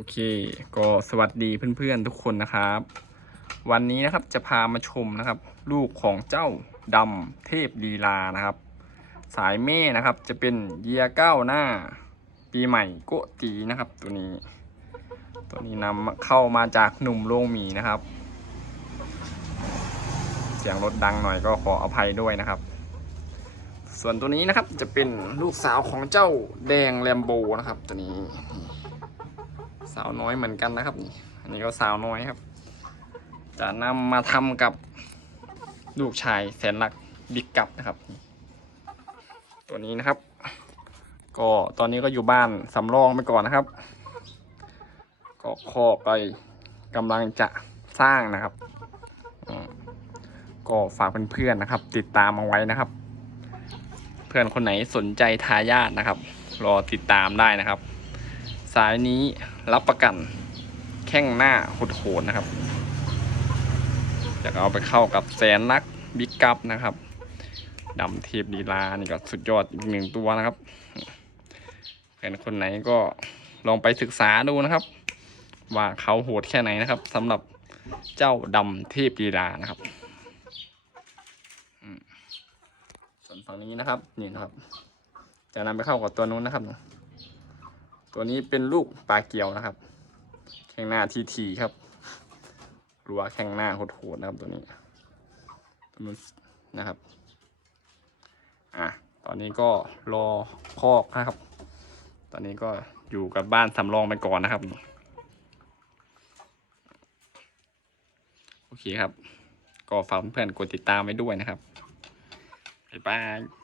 โอเค ก็สวัสดีเพื่อนๆทุกคนนะครับ วันนี้นะครับจะพามาชมนะครับ ลูกของเจ้าดำเทพลีลานะครับ สายเม่นะครับจะเป็นเยียเก้าหน้า ปีใหม่โกตีนะครับตัวนี้ ตัวนี้นำเข้ามาจากหนุ่มโรงหมีนะครับ เสียงรถดังหน่อยก็ขออภัยด้วยนะครับ ส่วนตัวนี้นะครับจะเป็นลูกสาวของเจ้าแดงแลมโบนะครับตัวนี้ สาวน้อยเหมือนกันนะครับนี่อันนี้ก็สาวน้อยครับ จะนำมาทำกับลูกชายแสนรักบิ๊กกับนะครับ ตัวนี้นะครับ ก็ตอนนี้ก็อยู่บ้านสำรองไปก่อนนะครับ ก็คอไปกำลังจะสร้างนะครับก็ฝากเพื่อนๆนะครับ ติดตามเอาไว้นะครับ เพื่อนคนไหนสนใจทายาทนะครับ รอติดตามได้นะครับ สายนี้รับประกัน แข้งหน้าหดๆนนะครับจะเอาไปเข้ากับแสนนักบิ๊กกัปนะครับดำเทพลีลานี่ก็สุดยอดอีกหนึ่งตัวนะครับเพื่อนคนไหนก็ลองไปศึกษาดูนะครับ ว่าเขาโหดแค่ไหนนะครับสำหรับเจ้าดำเทพลีลานะครับส่วนฝั่งนี้นะครับนี่นะครับ จะนำไปเข้ากับตัวนู้นนะครับ ตัวนี้เป็นลูกปลาเกียวนะครับ แข้งหน้าทีทีครับรัวแข้งหน้าโหดๆนะครับตัวนี้ตัวนู้นะครับ อะตอนนี้ก็รอคอกนะครับ ตอนนี้ก็อยู่กับบ้านสำรองไปก่อนนะครับโอเคครับ ก็ฝากเพื่อนกดติดตามไว้ด้วยนะครับบ๊ายบาย